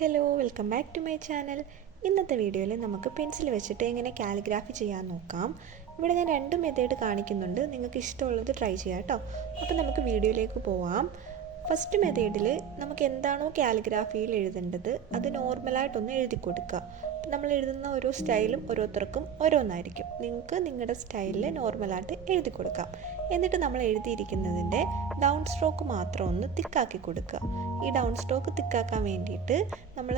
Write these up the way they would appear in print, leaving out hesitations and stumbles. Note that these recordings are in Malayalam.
Hello, welcome back to my channel. ഇന്നത്തെ വീഡിയോയിൽ നമുക്ക് പെൻസിൽ വെച്ചിട്ട് എങ്ങനെ കാലിഗ്രാഫി ചെയ്യാൻ നോക്കാം. ഇവിടെ ഞാൻ 2 മെത്തേഡ് കാണിക്കുന്നുണ്ട്. നിങ്ങൾക്ക് ഇഷ്ടമുള്ളത് ട്രൈ ചെയ്യാം കേട്ടോ. അപ്പോൾ നമുക്ക് വീഡിയോയിലേക്ക് പോവാം. ഫസ്റ്റ് മെത്തേഡിൽ നമുക്ക് എന്താണോ കാലിഗ്രാഫിയിൽ എഴുതേണ്ടത് അത് നോർമലായിട്ടൊന്ന് എഴുതി കൊടുക്കുക. നമ്മൾ എഴുതുന്ന ഓരോ സ്റ്റൈലും ഓരോരുത്തർക്കും ഓരോന്നായിരിക്കും. നിങ്ങൾക്ക് നിങ്ങളുടെ സ്റ്റൈലിൽ നോർമലായിട്ട് എഴുതി കൊടുക്കാം. എന്നിട്ട് നമ്മൾ എഴുതിയിരിക്കുന്നതിൻ്റെ ഡൗൺ സ്ട്രോക്ക് മാത്രം ഒന്ന് തിക്കാക്കി കൊടുക്കുക. ഈ ഡൗൺ സ്ട്രോക്ക് തിക്കാക്കാൻ വേണ്ടിയിട്ട് നമ്മൾ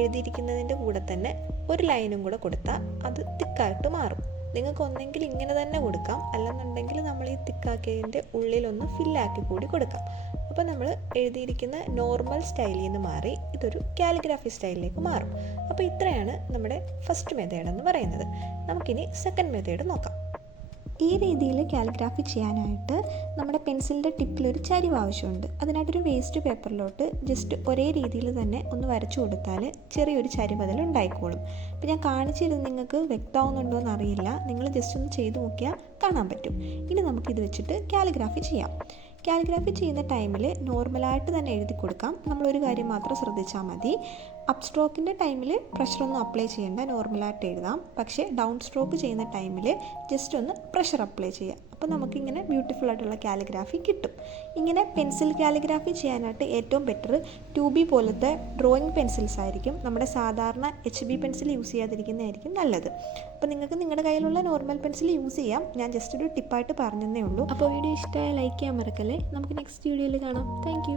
എഴുതിയിരിക്കുന്നതിൻ്റെ കൂടെ തന്നെ ഒരു ലൈനും കൂടെ കൊടുത്താൽ അത് തിക്കായിട്ട് മാറും. നിങ്ങൾക്ക് ഒന്നെങ്കിൽ ഇങ്ങനെ തന്നെ കൊടുക്കാം, അല്ലെന്നുണ്ടെങ്കിൽ നമ്മൾ ഈ തിക്കാക്കിയതിൻ്റെ ഉള്ളിലൊന്ന് ഫില്ലാക്കി കൂടി കൊടുക്കാം. അപ്പോൾ നമ്മൾ എഴുതിയിരിക്കുന്ന നോർമൽ സ്റ്റൈലിൽ നിന്ന് മാറി ഇതൊരു കാലിഗ്രാഫി സ്റ്റൈലിലേക്ക് മാറും. അപ്പോൾ ഇത്രയാണ് നമ്മുടെ ഫസ്റ്റ് മെത്തേഡ് എന്ന് പറയുന്നത്. നമുക്കിനി സെക്കൻഡ് മെത്തേഡ് നോക്കാം. ഈ രീതിയിൽ കാലിഗ്രാഫി ചെയ്യാനായിട്ട് നമ്മുടെ പെൻസിലിൻ്റെ ടിപ്പിലൊരു ചരിവ് ആവശ്യമുണ്ട്. അതിനായിട്ടൊരു വേസ്റ്റ് പേപ്പറിലോട്ട് ജസ്റ്റ് ഒരേ രീതിയിൽ തന്നെ ഒന്ന് വരച്ചു കൊടുത്താൽ ചെറിയൊരു ചരിവ് അതിൽ ഉണ്ടായിക്കോളും. അപ്പോൾ ഞാൻ കാണിച്ചിരുന്ന് നിങ്ങൾക്ക് വ്യക്തമാവുന്നുണ്ടോ എന്നറിയില്ല. നിങ്ങൾ ജസ്റ്റ് ഒന്ന് ചെയ്ത് നോക്കിയാൽ കാണാൻ പറ്റും. ഇനി നമുക്കിത് വെച്ചിട്ട് കാലിഗ്രാഫി ചെയ്യാം. കാലിഗ്രാഫി ചെയ്യുന്ന ടൈമിൽ നോർമലായിട്ട് തന്നെ എഴുതി കൊടുക്കാം. നമ്മളൊരു കാര്യം മാത്രം ശ്രദ്ധിച്ചാൽ മതി. അപ്പ് സ്ട്രോക്കിൻ്റെ ടൈമിൽ പ്രഷറൊന്നും അപ്ലൈ ചെയ്യേണ്ട, നോർമലായിട്ട് എഴുതാം. പക്ഷേ ഡൗൺ സ്ട്രോക്ക് ചെയ്യുന്ന ടൈമിൽ ജസ്റ്റ് ഒന്ന് പ്രഷർ അപ്ലൈ ചെയ്യുക. അപ്പോൾ നമുക്കിങ്ങനെ ബ്യൂട്ടിഫുൾ ആയിട്ടുള്ള കാലിഗ്രാഫി കിട്ടും. ഇങ്ങനെ പെൻസിൽ കാലിഗ്രാഫി ചെയ്യാനായിട്ട് ഏറ്റവും ബെറ്റർ 2B പോലത്തെ ഡ്രോയിങ് പെൻസിൽസ് ആയിരിക്കും. നമ്മുടെ സാധാരണ HB പെൻസിൽ യൂസ് ചെയ്യാതിരിക്കുന്നതായിരിക്കും നല്ലത്. അപ്പോൾ നിങ്ങൾക്ക് നിങ്ങളുടെ കയ്യിലുള്ള നോർമൽ പെൻസിൽ യൂസ് ചെയ്യാം. ഞാൻ ജസ്റ്റ് ഒരു ടിപ്പായിട്ട് പറഞ്ഞതേ ഉള്ളൂ. അപ്പോൾ വീഡിയോ ഇഷ്ടമായ ലൈക്ക് ചെയ്യാൻ മറക്കല്ലേ. നമുക്ക് നെക്സ്റ്റ് വീഡിയോയിൽ കാണാം. താങ്ക്